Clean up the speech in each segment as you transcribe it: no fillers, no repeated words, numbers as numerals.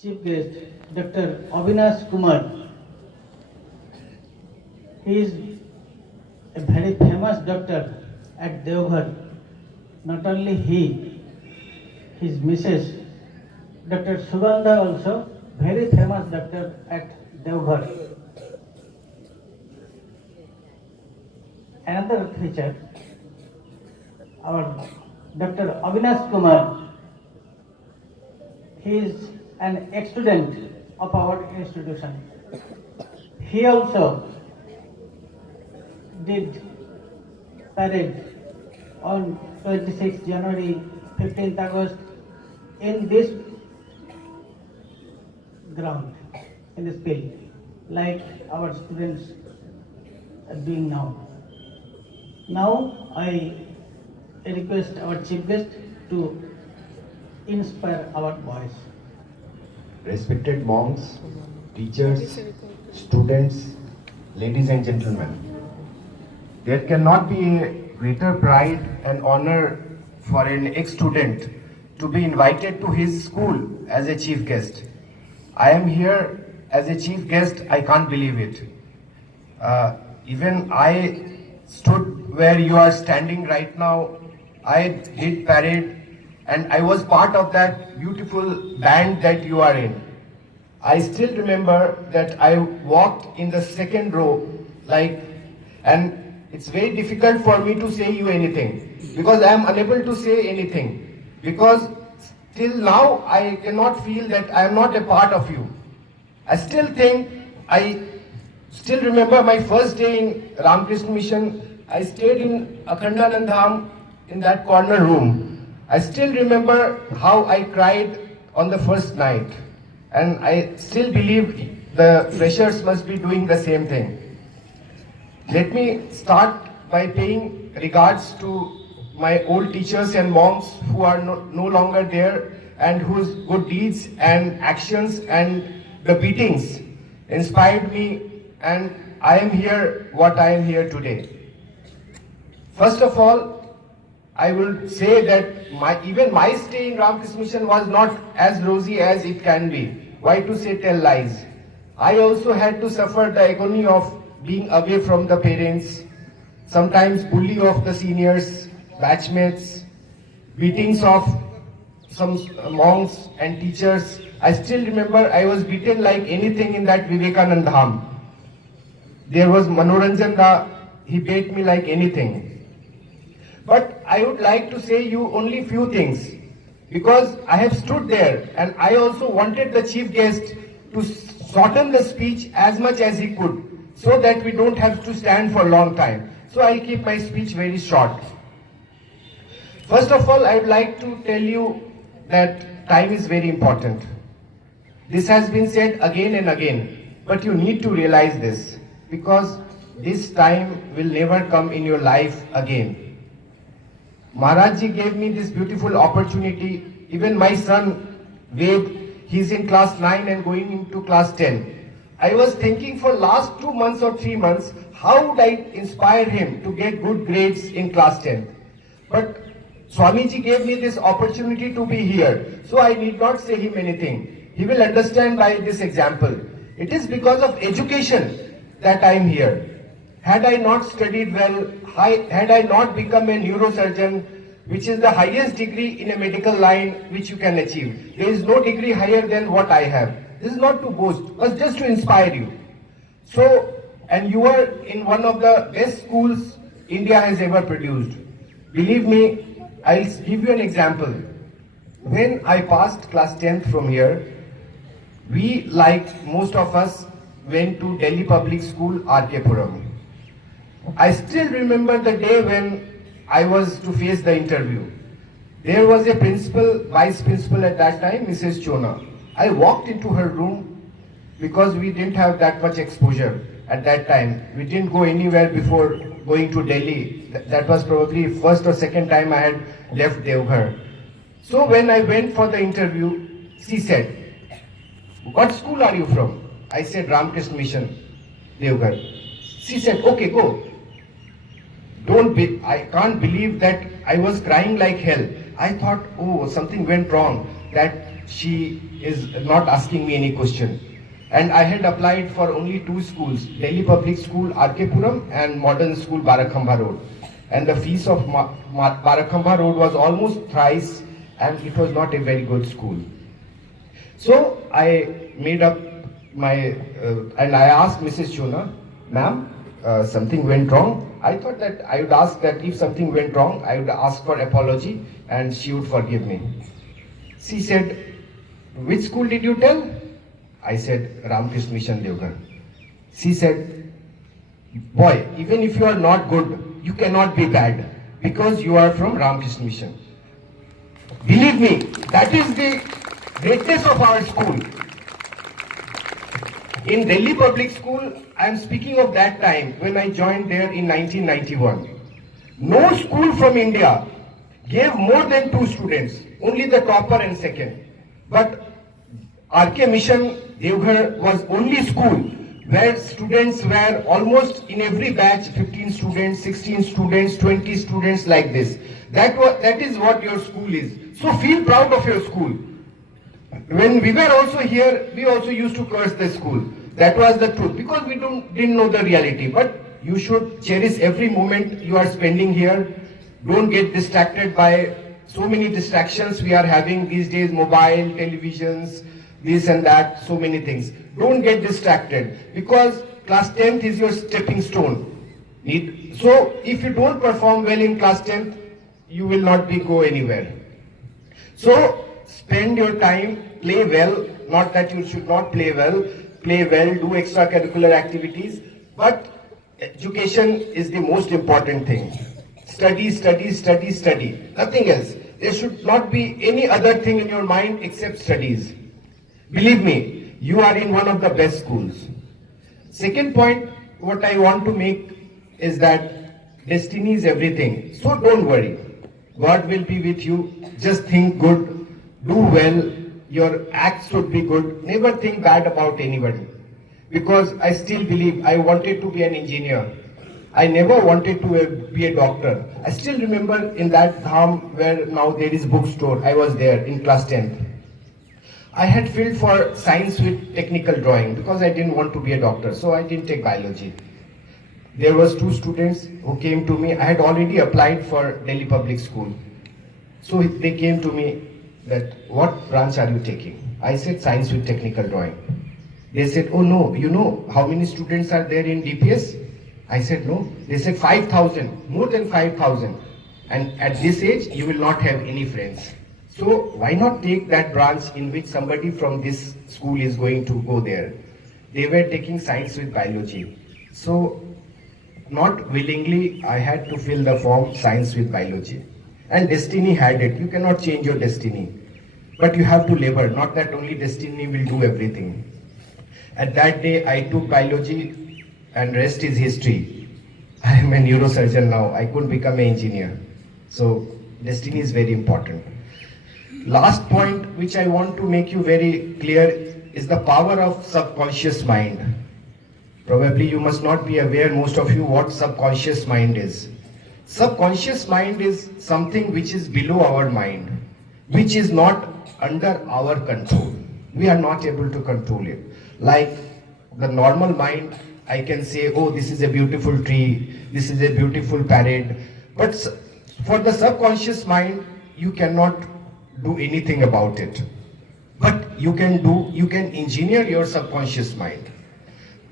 chief guest, Dr. Avinash Kumar. He is a very famous doctor at Deoghar. Not only he, his missus, Dr. Sugandha also, very famous doctor at Deoghar. Another feature, our Dr. Avinash Kumar, he is an ex-student of our institution. He also did parade on 26th January, 15th August in this ground, in this field, like our students are doing now. Now I request our chief guest to inspire our boys. Respected monks, teachers, students, ladies and gentlemen, there cannot be a greater pride and honor for an ex-student to be invited to his school as a chief guest. I am here as a chief guest, I can't believe it. Even I stood where you are standing right now. I did parade and I was part of that beautiful band that you are in. I still remember that I walked in the second row, and it's very difficult for me to say you anything because I am unable to say anything because till now I cannot feel that I am not a part of you. I still remember my first day in Ramakrishna Mission. I stayed in Akhandanand Dham in that corner room. I still remember how I cried on the first night, and I still believe the freshers must be doing the same thing. Let me start by paying regards to my old teachers and monks who are no longer there and whose good deeds and actions and the beatings inspired me, and I am here what I am here today. First of all, I will say that even my stay in Ramakrishna Mission was not as rosy as it can be. Why to say tell lies? I also had to suffer the agony of being away from the parents, sometimes bully of the seniors, batchmates, beatings of some monks and teachers. I still remember I was beaten like anything in that Vivekanand Dham. There was Manoranjan Da, he beat me like anything. But I would like to say you only few things because I have stood there and I also wanted the chief guest to shorten the speech as much as he could so that we don't have to stand for a long time. So I'll keep my speech very short. First of all, I would like to tell you that time is very important. This has been said again and again, but you need to realize this because this time will never come in your life again. Maharaj Ji gave me this beautiful opportunity. Even my son, Ved, he's in class 9 and going into class 10. I was thinking for last 2 months or 3 months, how would I inspire him to get good grades in class 10? But Swamiji gave me this opportunity to be here, so I need not say him anything. He will understand by this example. It is because of education that I am here. Had I not studied well, had I not become a neurosurgeon, which is the highest degree in a medical line which you can achieve. There is no degree higher than what I have. This is not to boast, but just to inspire you. So, and you are in one of the best schools India has ever produced. Believe me, I'll give you an example. When I passed class 10th from here, we, like most of us, went to Delhi Public School, RKM. I still remember the day when I was to face the interview. There was a principal, vice principal at that time, Mrs. Chona. I walked into her room because we didn't have that much exposure at that time. We didn't go anywhere before going to Delhi. That was probably first or second time I had left Deoghar. So when I went for the interview, she said, "What school are you from?" I said, "Ramakrishna Mission, Deoghar." She said, "Okay, go." I can't believe that I was crying like hell. I thought, oh, something went wrong. That she is not asking me any question. And I had applied for only 2 schools, Delhi Public School, RKM, and Modern School, Barakhamba Road. And the fees of Barakhamba Road was almost thrice, and it was not a very good school. So I made up and I asked Mrs. Chona, ma'am, something went wrong. I thought that I would ask that if something went wrong, I would ask for apology and she would forgive me. She said, which school did you tell? I said, Ramakrishna Mission Deoghar. She said, boy, even if you are not good, you cannot be bad because you are from Ramakrishna Mission. Believe me, that is the greatness of our school. In Delhi Public School, I am speaking of that time when I joined there in 1991. No school from India gave more than 2 students, only the topper and second. But RK Mission Deoghar was only school where students were almost in every batch 15 students, 16 students, 20 students like this. That is what your school is. So feel proud of your school. When we were also here, we also used to curse the school. That was the truth because we didn't know the reality. But you should cherish every moment you are spending here. Don't get distracted by so many distractions we are having these days, mobile, televisions, this and that, so many things. Don't get distracted because class 10th is your stepping stone. So if you don't perform well in class 10th, you will not go anywhere. So spend your time, play well, not that you should not play well, do extracurricular activities, but education is the most important thing. Study, study, study, study, nothing else. There should not be any other thing in your mind except studies. Believe me, you are in one of the best schools. Second point, what I want to make is that destiny is everything. So don't worry. God will be with you. Just think good, do well, your acts should be good. Never think bad about anybody. Because I still believe I wanted to be an engineer. I never wanted to be a doctor. I still remember in that dham where now there is bookstore, I was there in class 10th. I had filled for science with technical drawing because I didn't want to be a doctor, so I didn't take biology. There was 2 students who came to me. I had already applied for Delhi Public School. So they came to me that, what branch are you taking? I said science with technical drawing. They said, oh no, you know how many students are there in DPS? I said no. They said 5,000, more than 5,000. And at this age, you will not have any friends. So why not take that branch in which somebody from this school is going to go there? They were taking science with biology. So not willingly, I had to fill the form science with biology. And destiny had it. You cannot change your destiny. But you have to labor, not that only destiny will do everything. At that day, I took biology and rest is history. I am a neurosurgeon now. I couldn't become an engineer. So destiny is very important. Last point which I want to make you very clear is the power of subconscious mind. Probably you must not be aware, most of you, what subconscious mind is. Subconscious mind is something which is below our mind, which is not under our control. We are not able to control it. Like the normal mind, I can say, oh, this is a beautiful tree, this is a beautiful parrot. But for the subconscious mind, you cannot do anything about it. But you can engineer your subconscious mind.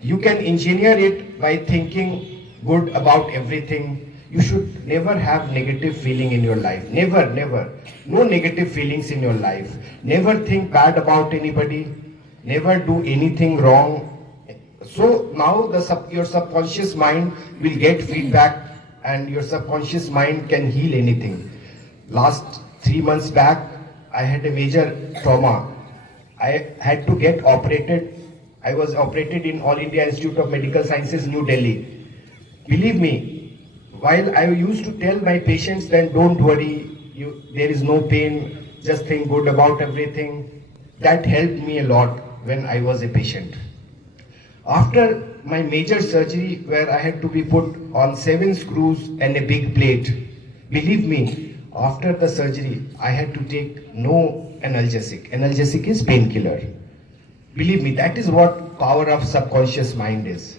You can engineer it by thinking good about everything. You should never have negative feeling in your life. Never, never. No negative feelings in your life. Never think bad about anybody. Never do anything wrong. So now your subconscious mind will get feedback and your subconscious mind can heal anything. Last 3 months back, I had a major trauma. I had to get operated. I was operated in All India Institute of Medical Sciences, New Delhi. Believe me, while I used to tell my patients then don't worry, there is no pain, just think good about everything. That helped me a lot when I was a patient. After my major surgery where I had to be put on 7 screws and a big plate, believe me, after the surgery, I had to take no analgesic. Analgesic is painkiller. Believe me, that is what power of subconscious mind is.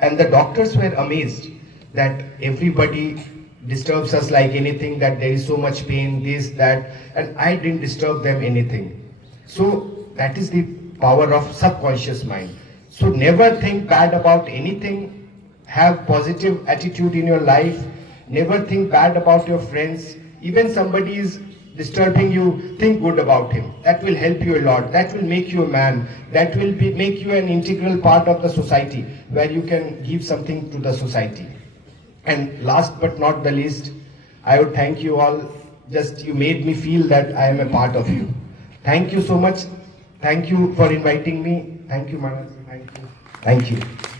And the doctors were amazed that everybody disturbs us like anything, that there is so much pain, this, that, and I didn't disturb them anything. So that is the power of subconscious mind. So never think bad about anything. Have positive attitude in your life. Never think bad about your friends. Even somebody is disturbing you, think good about him. That will help you a lot. That will make you a man. That will make you an integral part of the society, where you can give something to the society. And last but not the least, I would thank you all. Just you made me feel that I am a part of you. Thank you so much. Thank you for inviting me. Thank you, Manas. Thank you. Thank you.